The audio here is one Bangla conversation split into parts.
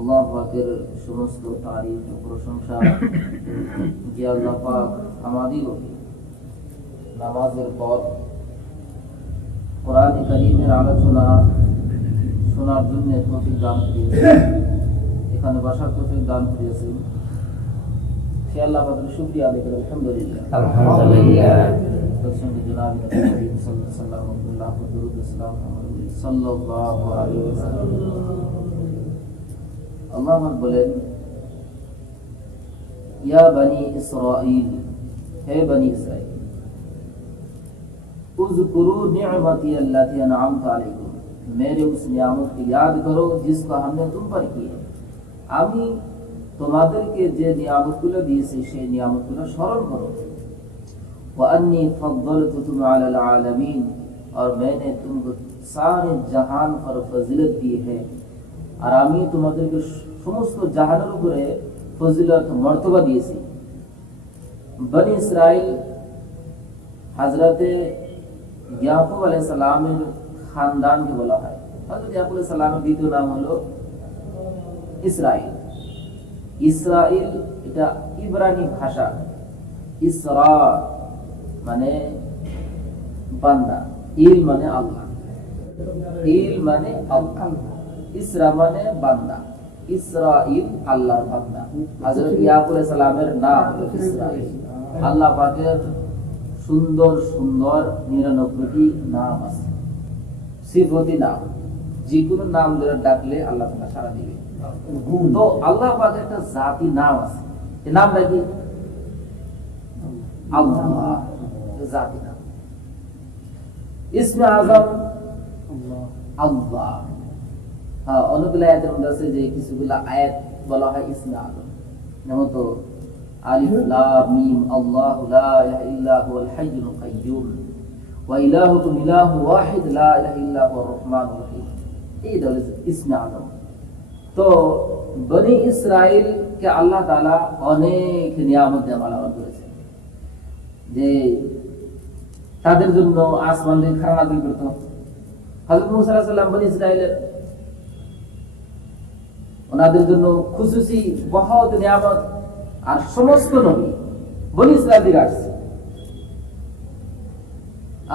আল্লাহ পাকের সমস্ত তারিফ ও প্রশংসা যে আল্লাহ পাক আমাদিগকে নামাজের পর কোরআন কারীমের আলোচনা শোনার জন্য তৌফিক দান করেছেন, এখানে বসার তৌফিক দান করেছেন। সে আল্লাহ পাকের শুকরিয়া আদায় করি। আলহামদুলিল্লাহ। তার সঙ্গে জনাব নবী করিম সাল্লাল্লাহু আলাইহি ওয়াসাল্লাম আল্লাহ পাক বলেন, ইয়া বনি ইসরাঈল, হে বনি ইসরাঈল, उज़कुरू निअमती अल्लती अनअमतु अलैकुम, मेरे उस नियामत की याद करो जिसको हमने तुम पर की है। আমি তোমাদেরকে যে নিয়ামতগুলো দিয়েছি সেই নিয়ামতগুলো স্মরণ করো। وأني فضلتكم على العالمين, और मैंने तुमको सारे जहान पर फजीलत दी है, আর আমি তোমাদেরকে সমস্ত জাহানের উপরে ফজিলত মর্তবা দিয়েছি। বনি ইসরাইল হযরতে ইয়াকুব আলাইহিস সালামের খানদানকে বলা হয়। হযরত ইয়াকুব আলাইহিস সালামের দ্বিতীয় নাম হলো ইসরাইল। ইসরাইল এটা ইব্রানি ভাষা। ইসরা মানে বান্দা, ইল মানে আল্লাহ, ইল মানে আল্লাহ, ইসরা মানে বান্দা, ইসরাইল আল্লাহর বান্দা। হযরত ইয়াকুব আলাইহিস সালামের নাম হলো ইসরাইল। আল্লাহ পাকের সুন্দর সুন্দর 99টি নাম আছে, সিফতি নাম, যে কোনো নাম ধরে ডাকলে আল্লাহ তাআলা সাড়া দিবে। তো আল্লাহ পাকের একটা জাতি নাম আছে, এই নামটা কি? আল্লাহ, জাতি নাম। ইসমে আযম আল্লাহ। অনেকগুলো আয়াতের মধ্যে আছে যে কিছুগুলো আয়াত বলা হয় ইসমে আযম, যেমন তো আলিফ লাম মিম, আল্লাহু লা ইলাহা ইল্লা হুয়াল হাইয়ুল কাইয়্যুম ওয়া ইলাহুকুম ইলাহু ওয়াহিদ লা ইলাহা ইল্লা হুয়ার রহমানুর রহিম। এই হলো ইসমে আযম। তো বনি ইসরাইল কে আল্লাহ তাআলা অনেক নিয়ামত দিয়ে মালামাল করেছেন, যে তাদের জন্য আসমান থেকে খানা নাযিল করত। হযরত মুসা আলাইহিস সালাম বনি ইসরাইলের, ওনাদের জন্য খুশুসি বহুত নিয়ামত, আর সমস্ত নবী বনি ইসরাইল থেকে আসছে।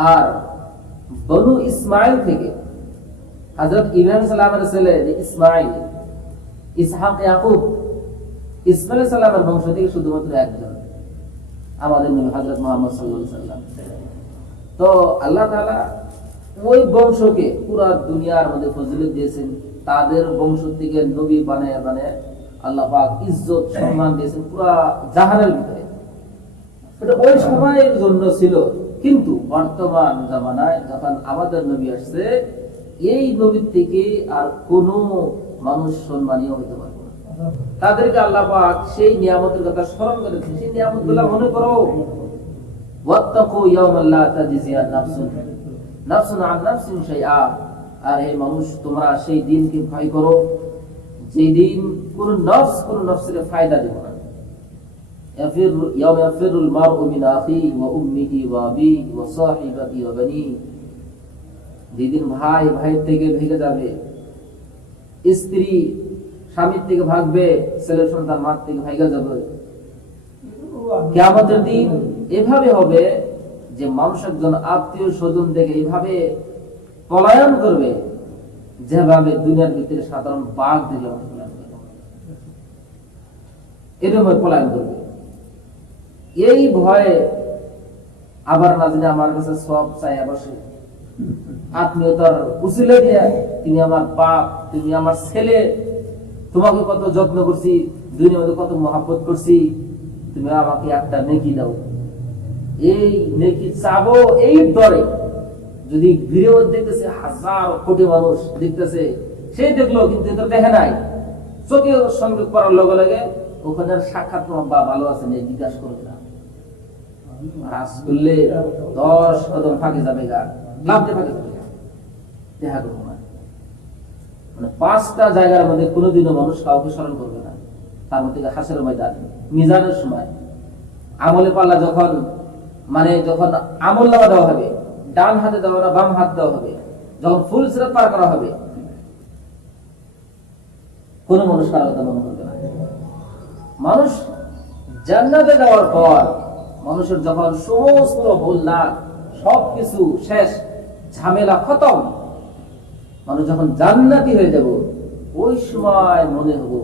আর বনু ইসমাইল থেকে হযরত ইব্রাহিম সালামের ছেলে ইসমাইল, ইসহাক, ইয়াকুব, ইসমাইল সালামের বংশ থেকে শুধুমাত্র একজন আমাদের নবী হযরত মুহাম্মদ সাল্লাল্লাহু আলাইহি ওয়াসাল্লাম। তো আল্লাহ তাআলা ওই বংশকে পুরা দুনিয়ার মধ্যে ফজিলত দিয়েছেন। তাদের বংশ থেকে নবী বানায় বানায় আল্লাহ পাক ইজ্জত সম্মান দিয়েছেন পুরা জাহানের ভিতরে। এটা ওই সময়ের জন্য ছিল, কিন্তু বর্তমান জামানায় যখন আমাদের নবী আসছে, এই নবীর থেকে আর কোন মানুষ সম্মানীয় হতে পারবে না। তাদেরকে আল্লাহ পাক সেই নিয়ামতের কথা স্মরণ করেছেন, সেই নিয়ামতগুলো মনে করো। ওয়াত্তাকু ইয়াওমান লা তাজজিয়া নাফসুন আন নাফসিন শাইআ, আর হে মানুষ তোমরা সেই দিনকে ভয় করো যে দিন কোন নফস কোন নফসের ফায়দা দেবে না। ইয়াফিরুল মারউ মিন আখিহি ওয়া উম্মিহি ওয়া আবিহি ওয়া সাহিবাতিহি ওয়া বানিহি, যেদিন ভাই ভাইয়ের থেকে ভেগে যাবে, স্ত্রী স্বামীর থেকে ভাগবে, ছেলে সন্তান মার থেকে ভাগা যাবে। কিয়ামতের দিন এভাবে হবে যে মানুষ একজন আত্মীয় স্বজন থেকে এভাবে পলায়ন করবে, যেভাবে দুনিয়ার ভিতরে সাধারণ বাঘ দেখলে এরকম পলায়ন করবে। এই ভয়ে আবার না জানি আমার কাছে সব চাই বসে, আত্মীয়তার উসিলা দিয়ে তুমি আমার বাপ, তুমি আমার ছেলে, তোমাকে কত যত্ন করছি, দুনিয়ার মধ্যে কত মহব্বত করছি, তুমি আমাকে একটা নেকি দাও। এই নেকি চাবো এই ডরে, যদি ভিডিও দেখতেছে হাজার কোটি মানুষ দেখতেছে, সেই দেখলো কিন্তু এটা দেখে নাই, চোখে সঙ্গে করার লগে লগে ওখানে সাক্ষাৎ তোমার বা ভালো আছে নেই জিজ্ঞাসা করবে না, রাজ করলে 10 কদম ফাঁকে যাবে গা, লাভতে ফাঁকে যাবে গা, দেখা করবো না। মানে 5টা জায়গার মধ্যে কোনোদিনও মানুষ কাউকে স্মরণ করবে না। তার মধ্যে হাসরের ময়দান, মিজানের সময়, আমলে পাল্লা যখন যখন আমল নামা দেওয়া হবে, ডান হাতে দেওয়া না বাম হাত দেওয়া হবে, যখন ফুল সিরাত পার করা হবে, কোন মানুষ কারো কথা মনে করবে না। মানুষ জান্নাতে যাওয়ার পর মানুষের যখন সমস্ত ভুল না সবকিছু শেষ, ঝামেলা খতম, মানুষ যখন জান্নাতি হয়ে যাব, ওই সময় মনে হবো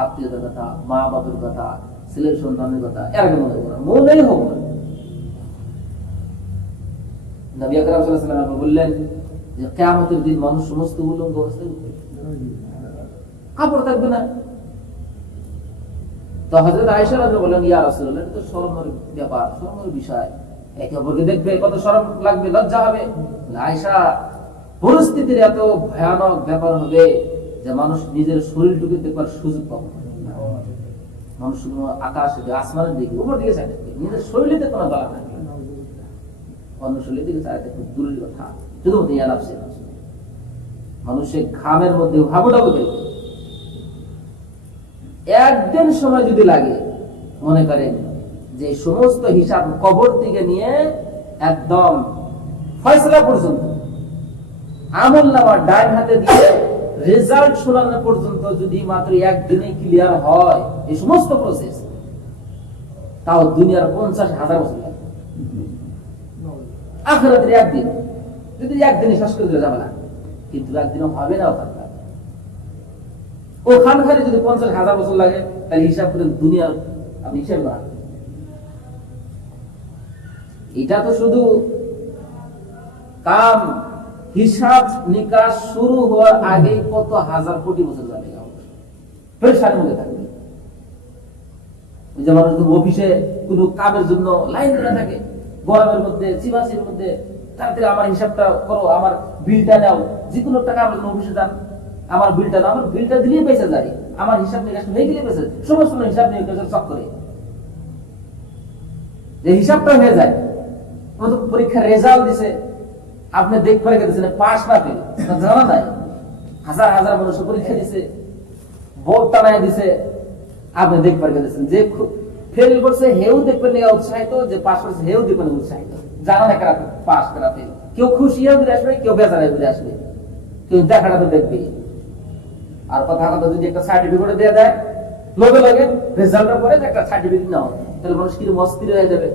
আত্মীয়তার কথা, মা বাবার কথা, ছেলের সন্তানের কথা, এর আগে মনে হবো না, মনেই হবো না। নবী আকরাম সাল্লাল্লাহু আলাইহি ওয়াসাল্লাম বললেন যে কিয়ামতের দিন মানুষ সমস্ত উলঙ্গ অবস্থায় উঠবে, কাপড় থাকবে না। তো হযরত আয়েশা রাদিয়াল্লাহু বলেন, ইয়া রাসূলুল্লাহ, এটা তো শরমের ব্যাপার, শরমের বিষয়, একে অপরকে দেখবে কত শরম লাগবে, লজ্জা হবে। আয়েশা, পরিস্থিতির এত ভয়ানক ব্যাপার হবে যে মানুষ নিজের শরীরটুকু দেখবার সুযোগ পাবে না। মানুষ শুধু আকাশে, আসমানের দিকে, উপর দিকে চাইতে, নিজের শরীরে কোনো দলা নাই, অন্য শরীরের দিকে চাইতে খুব দূরের কথা, শুধুমাত্র ইয়া নাফসি। মানুষের ঘামের মধ্যে হাবুডাবু খেলবে। একদিন সময় যদি লাগে, মনে করেন যে সমস্ত হিসাব কবর থেকে নিয়ে একদম ফয়সালা পর্যন্ত, আমল নামা ডাইন হাতে দিয়ে রেজাল্ট শোনানো পর্যন্ত যদি মাত্র একদিনে ক্লিয়ার হয় এই সমস্ত প্রসেস, তাও দুনিয়ার 50,000 বছর লাগে। আখিরাতের একদিন যদি একদিনে শেষ করে দিলে যাবে না, কিন্তু একদিনও হবে না। ওখানে যদি 50,000 বছর লাগে, তাহলে হিসাব করে দুনিয়ার আপনি হিসাব না। এটা তো শুধু কাম, হিসাব নিকাশ শুরু হওয়ার আগে কত হাজার কোটি বছর যাবে, পেরেশানির মধ্যে থাকবে। যেমন অফিসে কোনো কামের জন্য লাইন ধরে থাকে, গরমের মধ্যে, চিবাসির মধ্যে, তাড়াতাড়ি আমার হিসাবটা করো, আমার বিলটা নাও, যে কোনো টাকা আমার জন্য অফিসে যান, আমার বিলটা নাও, আমার বিলটা দিলেই পয়সা যায়, আমার হিসাব নিকাশ হয়ে গেলে পয়সা, সমস্ত হিসাব নিকাশ চক করে যে হিসাবটা হয়ে যায়। পরীক্ষার রেজাল্ট দিছে, আপনি দেখবার গেছেন পাস না পেল, জানা নাই, হাজার হাজার মানুষ পরীক্ষা দিছে, বোর্ড টানায় দিছে, আপনি দেখবার গেছেন যে ফেল করছে হেউ দেখবেন উৎসাহিত, যে পাস করছে হেউ দেখবেন উৎসাহিত, জানা না কারা পাস কারা ফেল, কেউ খুশি হয়ে ঘুরে আসবে, কেউ বেজার ঘুরে আসবে, কেউ দেখাটা তো দেখবে। আর কথা কথা যদি একটা সার্টিফিকেট দিয়ে দেয় লগে লগে রেজাল্টের পরে একটা সার্টিফিকেট নাও, তাহলে মানুষ কিরকম অস্থির হয়ে যাবে।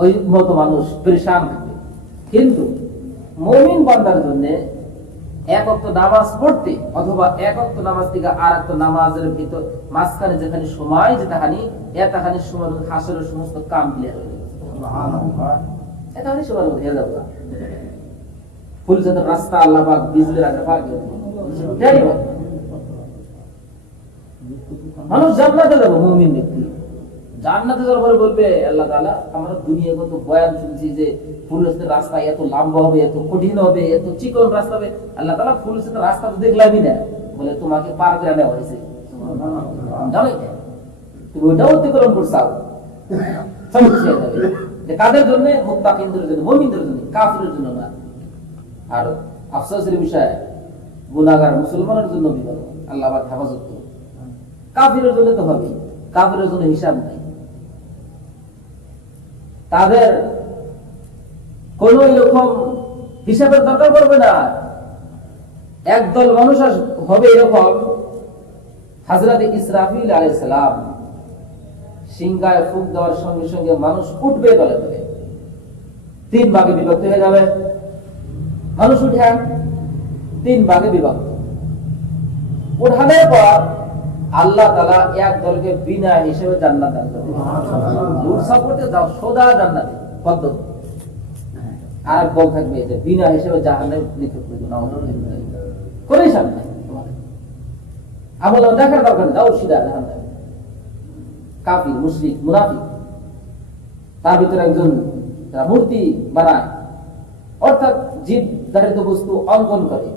ওই মতো মানুষ পরেশান থাকবে। কিন্তু মুমিন বান্দার জন্য এক ওয়াক্ত নামাজ পড়তে, অথবা এক ওয়াক্ত নামাজ থেকে আর একটা নামাজের ভিতর মাঝখানে যেখানে সময় যেটাখানি এতখানি সময় হাসরের সমস্ত কাম ক্লিয়ার হয়ে যাবে। সুবহানাল্লাহ, এতখানি সময় হয়ে যাবে। ফুল জাতের রাস্তা আল্লাহ পাক বিজলির আগে পাক করে দেন। মানুষ জান্নাতে যাবে, মুমিন ব্যক্তি জান্নাতে যাওয়ার পরে বলবে, আল্লাহ তাআলা, আমরা দুনিয়াগত বয়ান শুনছি যে ফুলসের রাস্তা এত লম্বা হবে, এত কঠিন হবে, এত চিকন রাস্তা হবে। আল্লাহ তাআলা, ফুলসের রাস্তা তো দেখলামই না, বলে তোমাকে পার করে নেওয়া হয়েছে। জানো তুমি ওইটাও অতিক্রম করছাও। সমস্যা যাবে যে কাদের জন্য? মুত্তাকিনদের জন্য, মুমিনদের জন্য, কাফিরের জন্য না। আর আফসোসের বিষয়, গুনাহগার মুসলমানের জন্য বিপদ, আল্লাহ পাক হেফাজত করুন। কাফিরের জন্য তো হবে, কাফিরের জন্য হিসাব নাই, তাদের কোন এরকম হিসাবের দরকার পড়বে না। একদল মানুষ হবে এরকম, হযরত ইসরাফিল আলাইহিস সালাম সিংহায় ফুঁক দেওয়ার সঙ্গে সঙ্গে মানুষ উঠবে দলে দলে, 3 ভাগে বিভক্ত হয়ে যাবে। মানুষ উঠে 3 ভাগে বিভক্ত, উঠানোর পর আল্লাহ তাআলা এক দলকে বিনা হিসেবে জান্নাত দান করবেন। লুটসাপ করতে যাও সোজা জান্নাতে পদ্ধতি। আর দল থাকবে যে বিনা হিসেবে জাহান্নামে নিক্ষেপ করে দাও, করে সামনে আমল দেখার দরকার নেই, যাও সিধা জাহান্নামে। কাফির, মুশরিক, মুনাফিক, তার ভিতরে একজন যারা মূর্তি বানায়, অর্থাৎ জীব ধারিত বস্তু অঙ্কন করে,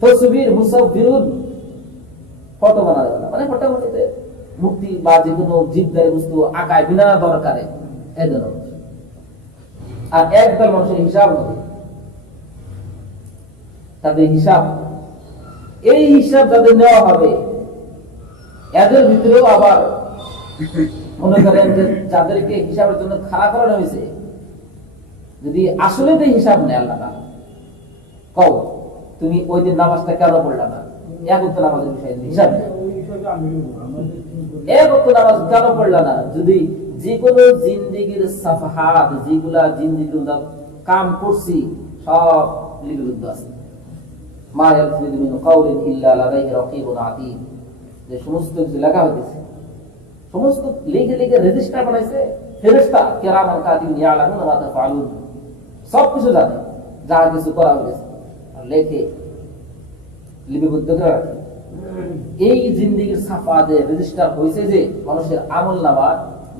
তসবির মুসাফিরুন, ফটো বানায়, মানে ফটোতে মূর্তি বা যে কোনো জীবধারী বস্তু আঁকায় বিনা দরকারে, এই ধরনের। আর একদল মানুষের হিসাব হবে, তাদের হিসাব, এই হিসাব যাদের নেওয়া হবে, এদের ভিতরেও আবার মনে করেন যে যাদেরকে হিসাবের জন্য খাড়া করানো হয়েছে, যদি আসলে তো হিসাব নেয় আল্লাহ তাআলা, কও তুমি ওই দিন নামাজটা কেন পড়লা না, এক ওয়াক্ত নামাজের বিষয়ে হিসাব নেই। এক ওয়াক্ত নামাজ কেন পড়লা না? যদি যে কোনো জিন্দেগির সাফহাত, যেগুলা জিন্দেগির কাম করছি সব লিপিবদ্ধ আছে। মা ইয়ালফিযু মিন কাওলিন ইল্লা লাদাইহি রাকীবুন আতীদ, যে সমস্ত কিছু লেখা হয়েছে, সমস্ত লিখে লিখে রেজিস্টার বানাইছে ফেরেশতা কিরামান কাতিবিন ইয়ালামুনা মা তাফআলুন, সব কিছু জানে যা কিছু করা হয়েছে আর লেখে লিপিবদ্ধ করে রাখে। এই জিন্দেগির সাফাতে রেজিস্টার হয়েছে যে মানুষের আমলনামা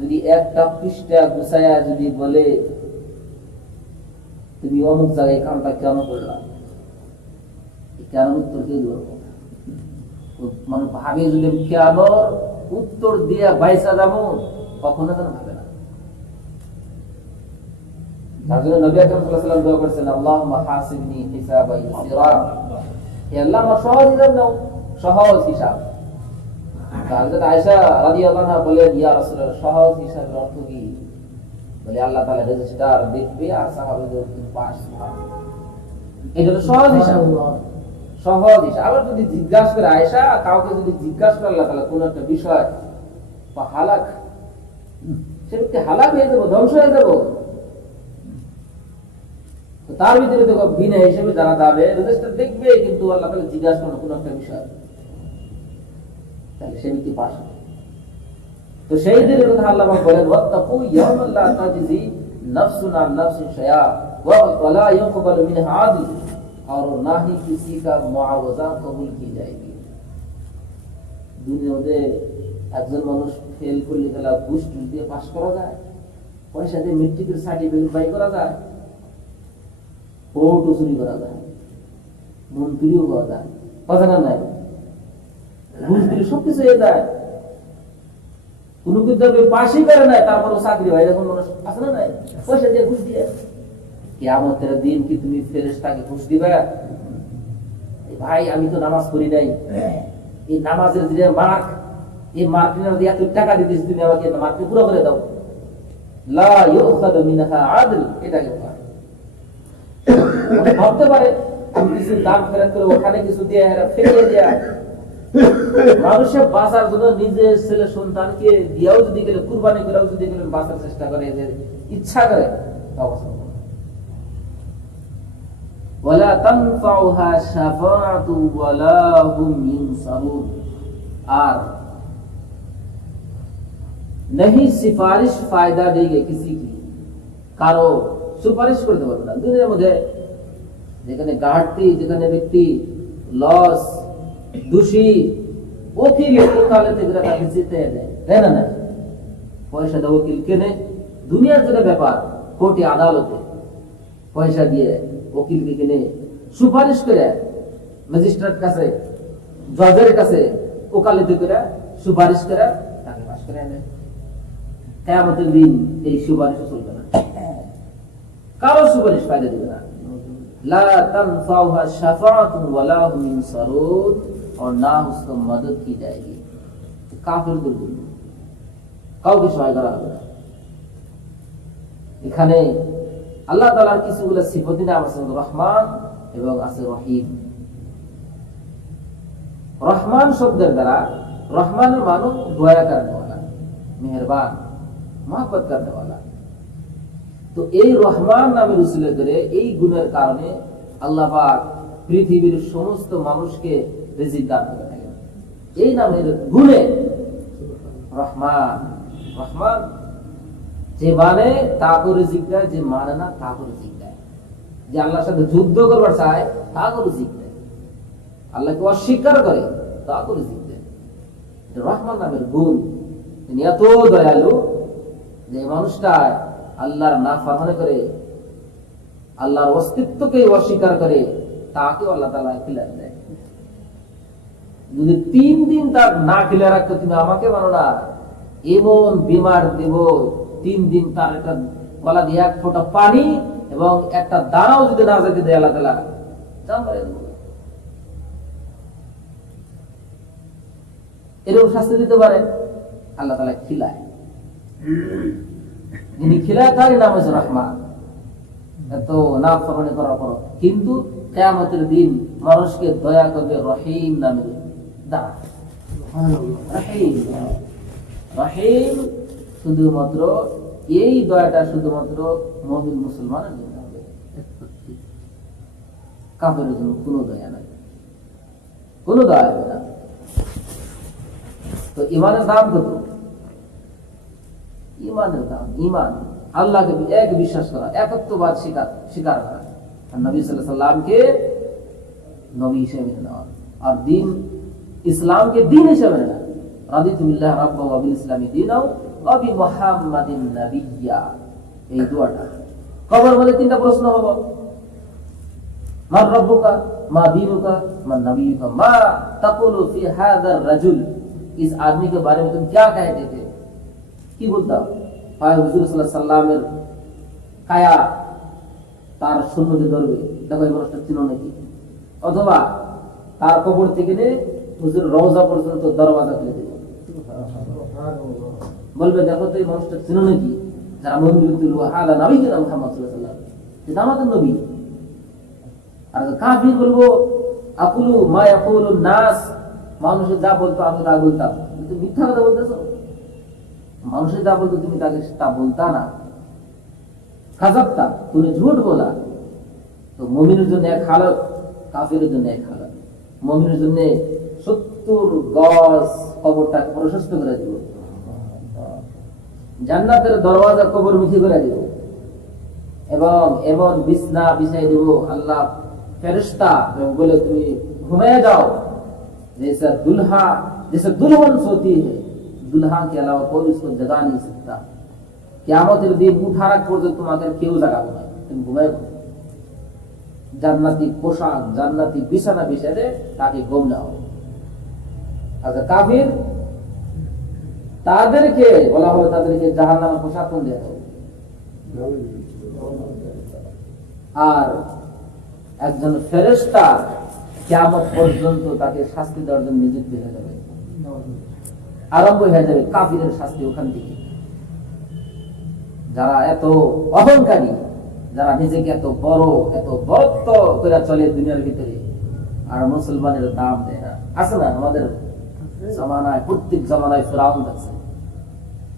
যদি একটা পৃষ্ঠা গুছায়া যদি বলে তুমি অমুক জায়গায় কামটা কেন করলা, কেন উত্তর দিয়ে দেবো, মানে ভাবে যদি কেন উত্তর দিয়ে বাইসা যাবো কখনো যেন ভাবে না। তার জন্য নবী আকরাম সাল্লাল্লাহু আলাইহি ওয়াসাল্লাম দোয়া করেছেন, আল্লাহুম্মা হাসিবনি হিসাবান ইয়াসিরা, হে আল্লাহ আমার সহজ হিসাব নাও, সহজ হিসাব। হযরত আয়েশা রাদিয়াল্লাহু আনহা বলেন, ইয়া রাসূলুল্লাহ সহজ হিসাবের অর্থ কি? বলে আল্লাহ তাআলা রেজিস্টার দেখবে আর সাহাবাদের পাস, এটা হলো সহজ হিসাব। সহজ হিসাব। আবার যদি জিজ্ঞাসা করে আয়েশা, কাউকে যদি জিজ্ঞাসা করে আল্লাহ তাআলা কোন একটা বিষয় বা হালাক, সে ব্যক্তি হালাক হয়ে যাবো, ধ্বংস হয়ে যাবো, তার ভিতরে তো বিনা হিসেবে যারা যাবে রেজিস্টার দেখবে, কিন্তু আল্লাহ তাআলা জিজ্ঞাসা করেন কোন একটা বিষয়, তাহলে সে ব্যক্তি পাস হবে। তো সেই দিনের কথা আল্লাহ বলেন, ওয়াত্তাকু ইয়াওমান লা তাজজি নাফসুন আন নাফসিন শাইআ ওয়া লা ইয়াকবালু মিনহা আদল, और ना ही किसी का मुआवजा कबूल की जाएगी। দুনিয়ার মধ্যে একজন মানুষ ফেল করলে গেলা ঘুষ দিয়ে পাস করা যায়, পয়সা দিয়ে মেট্রিকের সার্টিফিকেট বাই করা যায়, ভোটও চুরি করা যায়, মন্ত্রীও করা যায়, কথা না নাই, ঘুষ দিলে সবকিছু হয়ে যায়। কোন কিন্তু পাশই করে নাই, তারপরও চাকরি হয়, এরকম মানুষ আছে না নাই, পয়সা দিয়ে ঘুষ দিয়ে। কিয়ামতের দিন কি তুমি ফেরেশতাকে ঘুষ দিবা? ভাই আমি তো নামাজ পড়ি নাই, এই নামাজের যে মার্ক, এই মার্কের দিয়ে এত টাকা দিতেছি, তুমি আমাকে মার্কটি পুরো করে দাও, লা ইউখাযু মিনহা আদল, এটাকে বলে। ভাবতে পারে আমি কিছু দান ফেরত করে ওখানে কিছু দিয়ে ফেলে দেয়া, মানুষের বাঁচার জন্য নিজের ছেলে সন্তানকে দিয়েও যদি গেলে, কুরবানি করেও যদি গেলে বাঁচার চেষ্টা করে, ইচ্ছা করে, অবস্থা ওয়ালা তানফাউহা শাফাআতু ওয়ালা হুম ইনসারুন, আর नहीं सिफारिश फायदा देगी किसी की, কারো সুপারিশ করতে পারবে না। দুনিয়ার মধ্যে যেখানে ঘাটতি, যেখানে ব্যক্তি লস, দোষী, উকিল ওকালতে এগুলো তাকে জিতে দেয়, তাই না? না পয়সা দিয়ে উকিল কেনে, দুনিয়ার যেটা ব্যাপার, কোর্টে আদালতে পয়সা দিয়ে উকিলকে কিনে সুপারিশ করে ম্যাজিস্ট্রেট কাছে, জজের কাছে ওকালতি করে সুপারিশ করে তাকে পাস করে আনে। কিয়ামতের দিন এই সুপারিশ চলবে না, কারো সুপারিশ ফায়দা দিবে না। লা তানফাউহা শাফাআতু ওয়ালা হুম ইনসারুন, और ना उसको मदद की जाएगी। কাফিরদের জন্য কাউকে সহায় করা হবে না। এখানে আল্লাহ তাআলার কিছুগুলো সিফাতের নাম আছে, রহমান এবং আছে রহিম। রহমান শব্দের দ্বারা, রহমানের মানে দয়া করনে वाला, মেহেরবান, মহব্বত করনে वाला। তো এই রহমান নামের উসিলা করে, এই গুণের কারণে আল্লাহ পাক পৃথিবীর সমস্ত মানুষকে রিজিক দান করে থাকেন। এই নামের গুণে রহমান, রহমান যে মানে তাকে রিজিক দেয়, যে মানে না তাকে রিজিক দেয়, যে আল্লাহর সাথে যুদ্ধ করবার চায় তাকে রিজিক দেয়, আল্লাহকে অস্বীকার করে তাকে রিজিক দেয়। রহমান নামের গুণ। তিনি এত দয়ালু যে মানুষটা আল্লাহর নাফরমানি করে, আল্লাহর অস্তিত্বকে অস্বীকার করে, তাকেও আল্লাহ তাআলা খিলাফ দেয়। যদি 3 দিন তার না খিলা রাখতো, তুমি আমাকে মানো না, এমন বিমার দেব, 3 দিন তার একটা গলা দিয়ে এক ফোঁটা পানি এবং একটা দানাও যদি না যেতে দেয় আল্লাহ তাআলা, এরকম শাস্তি দিতে পারে। আল্লাহ তাআলা খিলায়, যিনি খিলায় তারই নাম হচ্ছে রহমান। এত নাফরমানি করার পর কিন্তু কিয়ামতের দিন মানুষকে দয়া করবে রহিম নামে দ্বারা। রহিম রহিম শুধুমাত্র এই দয়াটা শুধুমাত্র মুমিন মুসলমানের জন্য হবে, কাফেরের জন্য কোনো দয়া নাই, কোনো দয়া হবে না। তো ইমানের দাম কত? ইমানের দাম, ইমান আল্লাহকে এক বিশ্বাস করা, একত্ববাদ স্বীকার করা, আর নবী সাল্লাল্লাহু আলাইহি সাল্লামকে নবী হিসেবে মেনে নেওয়া, আর দিন ইসলামকে দিন হিসেবে মেনে নেওয়া। রাদিতু বিল্লাহি রাব্বান ওয়া বিল ইসলামি দীনাও ওয়া বি মুহাম্মাদিন নাবিয়্যা। এই দোয়াটা কবরের মধ্যে তিনটা প্রশ্ন হবে, মান রাব্বুকা, মা দীনুকা, মান নবিয়ুকা, মা তাকুলু ফি হাযার রাজুল, इस आदमी के बारे में तुम क्या कहते थे, কি বলতাম? হয় হুজুর সাল্লাল্লাহু আলাইহি সাল্লামের কায়া তার শূন্যতে ধরবে, দেখো এই মানুষটা চিনো নাকি, অথবা তার কবর থেকে নিয়ে হুজুর রওজা পর্যন্ত দরওয়াজা খুলে দেবে, বলবে দেখো তো এই মানুষটা চিনো নাকি, যারা মুমিন ব্যক্তি হলো হাদা নবিয়ুনা মুহাম্মদ সাল্লাল্লাহু আলাইহি ওয়াসাল্লাম, এটা আমাদের নবী। আর কাফির বলবো আকুলু মা ইয়াকুলু নাস, মানুষের যা বলতো আমি তা বলতাম, তুমি মিথ্যা কথা বলতেছো, মানুষের যা বলতো তুমি তাকে তা বলতা না, কাযাবতা, তুমি ঝুট বলা। তো মুমিনের জন্য এক হালত, কাফিরের জন্য এক হালত। মুমিনের জন্য 70 গজ কবরটা প্রশস্ত করে দিব, জান্নাতের দরওয়াজা কবর মুখী করে দিব, এবং এমন বিছনা বিছাই দিব, আল্লাহ ফেরেশতা বলে তুমি ঘুমিয়ে যাও, जैसा दुल्हा जैसे दुल्हन सोती है, दुल्हा के अलावा कोई उसको जगा नहीं सकता, কিয়ামতের দিন উঠার আগ পর্যন্ত তোমাকে কেউ জাগাবে না, তুমি ঘুমায় জান্নাতি পোশাক জান্নাতি বিছানা বিছাতে তাকে ঘুম নাও। আচ্ছা কাফির, তাদেরকে বলা হবে তাদেরকে জাহান্নামের পোশাক কোন দেওয়া হবে, আর একজন ফেরেশতা কিয়ামত পর্যন্ত তাকে শাস্তি দেওয়ার জন্য নিযুক্ত হয়ে যাবে, আরম্ভ হয়ে যাবে কাফিরের শাস্তি ওখান থেকে। যারা এত অহংকারী, যারা নিজেকে এত বড় এত বড়ত্ব করে চলে দুনিয়ার ভিতরে, আর মুসলমানের দাম দেয় না। আছে না আমাদের জামানায়, প্রত্যেক জামানায় ফেরাউন আছে,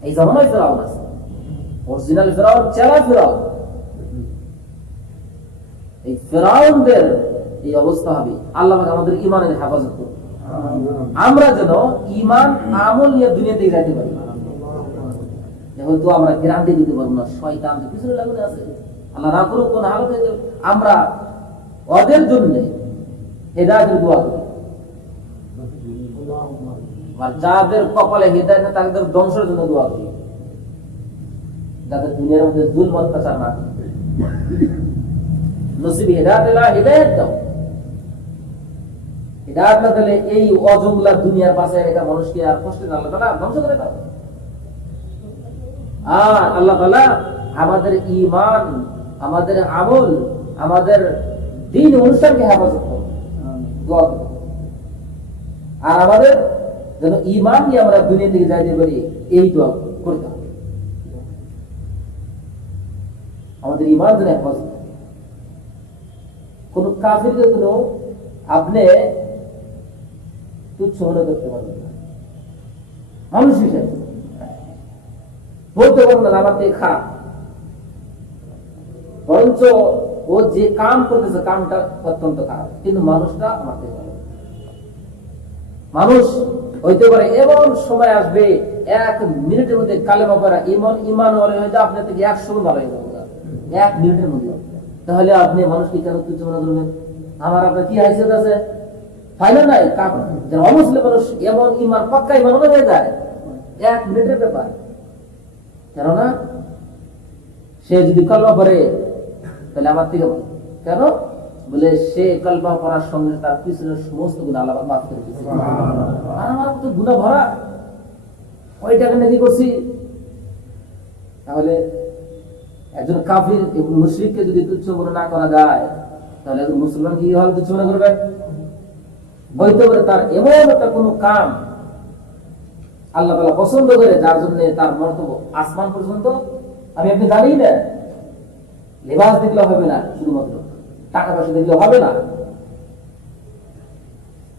এই জামানায় ফেরাউন আছে, অরিজিনাল ফেরাউন, চেলা ফেরাউন। এই ফেরাউনদের এই অবস্থা হবে, আল্লাহ আমাদের ইমানের হেফাজত করবে, আমরা যেন ইমান আমল নিয়ে দুনিয়াতে যাইতে পারি। যেহেতু আমরা গ্যারান্টি দিতে পারবো না, শয়তান পিছনে লাগানো আছে, আল্লাহ না করুক কোন হালত হয়ে যাবে, আমরা ওদের জন্য হেদায়েতের দোয়া করি, আর যাদের কপালে হেদায়েত নেই তাদের ধ্বংসের জন্য দোয়া করি, যাদের দুনিয়ার মধ্যে জুলম অত্যাচার না করে। নসিব হেদায়েত দাও, হেদায়েত না দিলে এই অজমলা দুনিয়ার পাশে রেখা মানুষকে আর কষ্ট আল্লাহ তাআলা ধ্বংস করে দাও। আর আল্লাহ তাআলা আমাদের ঈমান, আমাদের আমল, আমাদের দ্বীন অনুষ্ঠানকে হেফাজত করুন, দোয়া করুন। আর আমাদের যেন ঈমান নিয়ে আমরা দুনিয়া থেকে যাইতে পারি, এই দোয়া করতে হবে, আমাদের ঈমান যেন হেফাজত করে। কোন কাফিরকে কোনো আপনি তুচ্ছ মনে করতে পারবেন না, মানুষ হিসেবে বলতে পারবেন না আমার থেকে খারাপ, বরঞ্চ ও যে কাম করতেছে কামটা অত্যন্ত খারাপ, কিন্তু মানুষটা আমার থেকে ভালো। মানুষ হইতে পারে এমন সময় আসবে 1 মিনিটের মধ্যে কালেমা পড়া ইমান হয়ে যায় আপনার থেকে 100 গুণ ভালো হয়ে যাবে 1 মিনিটের মধ্যে। তাহলে আপনি মানুষকে কেন তুচ্ছ মনে করবেন? আমার আপনার কি হাইসিয়ত আছে? ফাইনাল নাই, অমুসলিম মানুষ এমন ইমান পাক্কা ইমান হয়ে যায় 1 মিনিটের ব্যাপার। কেননা সে যদি কলমা পড়ে তাহলে আমার থেকে ভালো। কেন বলে সে কলমা পড়ার সঙ্গে তার পিছনের সমস্ত গুনাহ আল্লাহ মাফ করে দিয়েছে। আর আমার তো গুনাহ ভরা, ওইটাকে নাকি করছি। তাহলে একজন কাফির এবং মুশরিককে যদি তুচ্ছ মনে না করা যায়, তাহলে একজন মুসলমান কি ভাবে তুচ্ছ মনে করবেন? বলতে পারে তার এমন একটা কোনো কাম আল্লাহ তাআলা পছন্দ করে, যার জন্য তার মর্তবা আসমান পর্যন্ত। আমি আপনি জানি না, লেবাস দেখলে হবে না, শুধুমাত্র টাকা পয়সা দেখলে হবে না,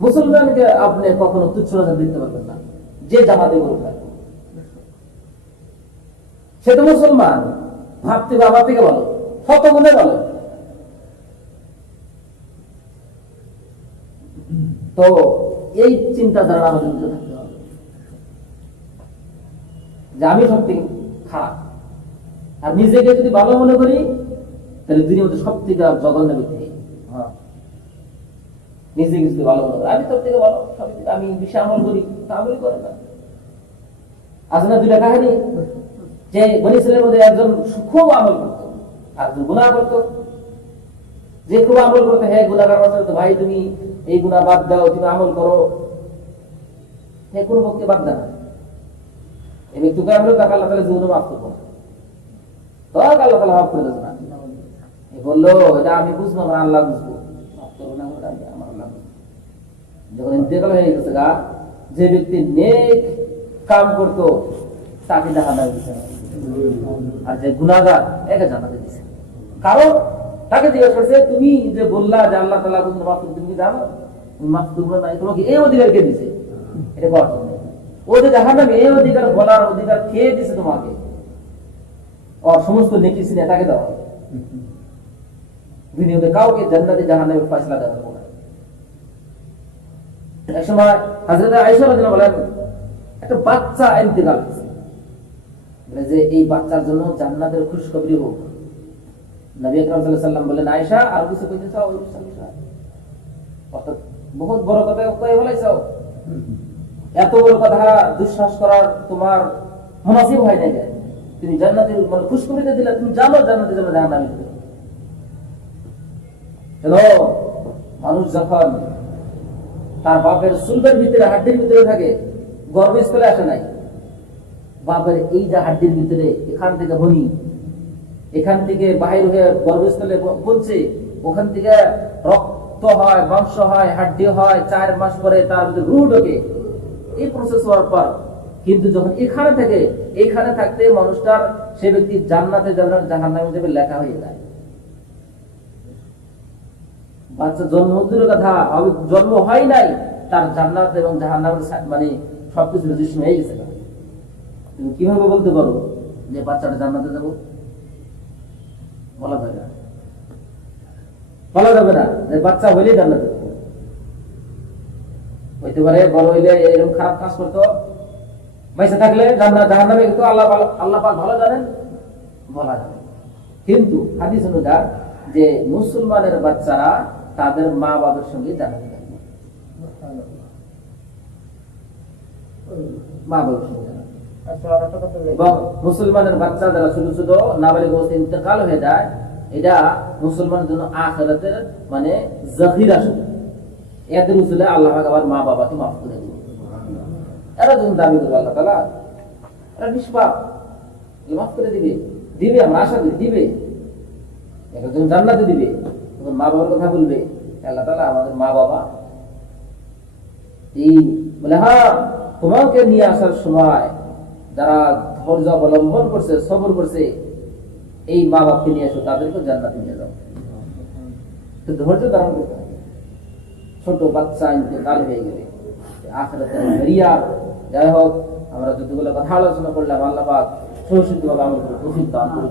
মুসলমানকে আপনি কখনো তুচ্ছ নজর দেখতে পারবেন না, যে জামাতে করুক না। সে তো মুসলমান, ভাবতে বাবা থেকে বলো, শত গুণে বলো। তো এই চিন্তাধারা আমাদের মধ্যে থাকতে হবে যে আমি সত্যি খারাপ, আর নিজেকে যদি ভালো মনে করি তাহলে দুনিয়ার মধ্যে সব থেকে জঘন্য ব্যক্তি। নিজেকে যদি ভালো মনে করি, আমি সব থেকে ভালো, সব থেকে আমি বেশি আমল করি, তা আমলই করে না। আছে না দুইটা কাহিনী, যে বনি ইসরাইলের মধ্যে একজন খুব আমল করতো আর একজন গুনাহ করতো। যে খুব আমল করতে, হ্যাঁ গুনাহগার বাচ্চা তো ভাই তুমি এই গুনাহ বাদ দাও, তুমি আমল করো, হ্যাঁ কোনো পক্ষে বাদ দেয় না। এই ব্যক্তিকে আমল তাকে আল্লাহ তাআলা জীবনে মাফ করবো না, তো আল্লাহ তাআলা মাফ করে দেবে না। বললো এটা আমি বুঝবো, আমার আল্লাহ বুঝবো, মাফ করবো না আমার আল্লাহ বুঝবো। যখন ইন্তেকাল হয়ে গেছে গা, যে ব্যক্তি নেক কাম করতো তাকে জাহান্নামে দিছে, আর যে গুনাহগার একে জান্নাতে দিছে। কারণ তাকে জিজ্ঞাসা করছে, তুমি যে বললা যে আল্লাহ তাআলা তোমাকে মাফ করবে, তুমি কি জানো তুমি মাফ করবে না? তোমাকে এই অধিকার কে দিছে? এটা করতে নেই। ও যে জাহান্নামে, এই অধিকার বলার অধিকার কে দিছে তোমাকে? আর সমস্ত নেকি সিনে তাকে দেওয়া হবে। দুনিয়াতে কাউকে জান্নাতে জাহান্নামে ফয়সালা দেওয়া হবে না। এক সময় হযরত আয়েশা রাদিয়াল্লাহু আনহা বলেন, একটা বাচ্চা ইন্তেকাল হয়েছে, বলে যে এই বাচ্চার জন্য জান্নাতের খুশখবরি হোক। নবী আকরাম সাল্লাল্লাহু আলাইহি ওয়াসাল্লাম বলেন, আয়েশা আর কিছু কইতে চাও? অর্থাৎ বহুত বড় কথা কই বলাইছো, এত বড় কথা দুঃসাহস করার তোমার মুনাসিব হয় না। তুমি জান্নাতের মানে খুশখবরিতে দিলে, তুমি জানো জান্নাতে যাবে জাহান্নামে যাবে। হ্যালো, মানুষ যখন তার বাপের সুলবের ভিতরে, হাড্ডির ভিতরে থাকে, গর্ভস্থলে আসে নাই, বাপের এই যে হাড্ডির ভিতরে, এখান থেকে বনি, এখান থেকে বাহির হয়ে গর্ভস্থলে পৌঁছে, ওখান থেকে রক্ত হয়, মাংস হয়, হাড্ডি হয়, 4 মাস পরে তার ভিতরে রূহ ঢোকে। এই প্রসেস হওয়ার পর কিন্তু যখন এখানে থেকে, এখানে থাকতে মানুষটার, সে ব্যক্তি জান্নাতে যাবে না জাহান্নামে যাবে লেখা হয়ে যায়। বাচ্চা জন্ম দূরের কথা, জন্ম হয় নাই, তার জান্নাত এবং জাহান্নামের মানে সবকিছু রেজিস্ট্রেশন হয়ে গেছে। তুমি কিভাবে বলতে পারো যে বাচ্চাটা জান্নাতে যাবো? বলা যাবে না, বলা যাবে না যে বাচ্চা হইলেই জান্নাতে যাবো। হইতে পারে বড় হইলে এরকম খারাপ কাজ করতো, বেঁচে থাকলে জান্নাত জাহান্নামে কিন্তু আল্লাহ পাক ভালো জানেন, বলা যাবে। কিন্তু হাদিস অনুযায়ী যে মুসলমানের বাচ্চারা তাদের মা বাবার সঙ্গে জান্নাতে যাবে, মা বাবার সঙ্গে। এবং মুসলমানের বাচ্চা যারা ছোট ছোট নাবালিগ অবস্থায় ইন্তেকাল হয়ে যায়, এটা মুসলমানের জন্য আখিরাতের মানে যাখিরা শুধু। এদের উসুলে আল্লাহ আবার মা বাবাকে মাফ করে দিবে। এরা যখন দাবি করবে আল্লাহ তাআলা, এরা নিষ্পাপ, মাফ করে দিবে, দিবে, আমরা আশা করি দিবে। এরা যখন জান্নাতে দিবে, তখন মা বাবার কথা বলবে, আল্লাহ তাআলা আমাদের মা বাবা এই বলে, হ্যাঁ তোমাকে নিয়ে আসার সময় যারা ধৈর্য অবলম্বন করছে, সবর করছে, এই মা বাপকে নিয়ে এসো, তাদেরকে জান্নাতে নিয়ে যাও। তো ধৈর্য ধারণ করতে হবে। ছোট বাচ্চা ইন্তেকাল হয়ে গেলে আখিরাতের মেরিয়া। যাই হোক, আমরা যতগুলো কথা আলোচনা করলাম, আল্লাহ পাক সহিষ্ণুভাবে আমল করে তৌফিক দান করুন।